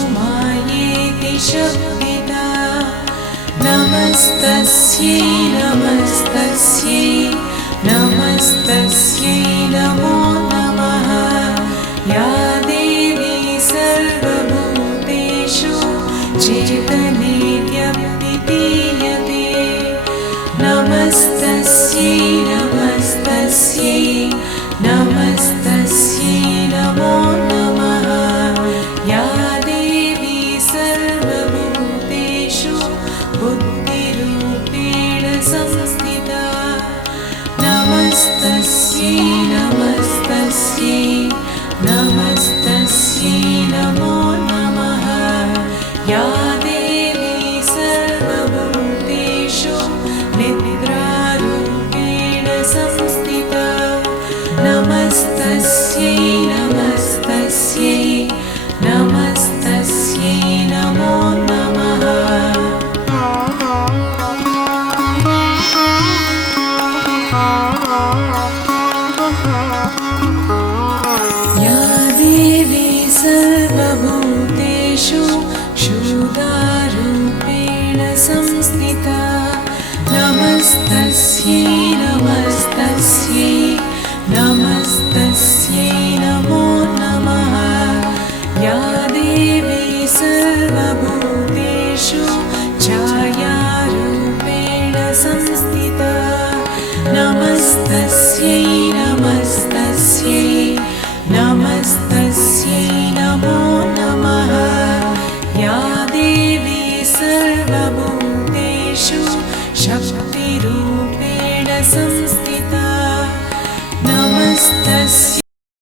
विष्णुमायेति शब्दिता नमस्तस्यै नमस्तस्यै नमस्तस्यै नमो नमः या देवी सर्वभूतेषु चेतनेत्यभिधीयते नमस्तस्यै नमस्तस्यै नमस्तस्यै नमो नमः या देवी सर्वभूतेषु बुद्धिरूपेण संस्थिता नमस्तस्यै नमस्तस्यै नमस्तस्यै नमो नमः या देवी सर्वभूतेषु निद्रारूपेण संस्थिता नमस्तस्यै नमस्तस्यै नमस्तस्यै नमो नमः या देवी सर्वभूतेषु क्षुधारूपेण संस्थिता नमस्तस्यै नमस्तस्यै नमस्तस्यै नमो नमः या देवी सर्वभूतेषु छायारूपेण संस्थिता नमस्तस्यै नमस्तस्यै नमस्तस्यै नमो नमः या देवी सर्वभूतेषु शक्तिरूपेण संस्थिता नमस्तस्यै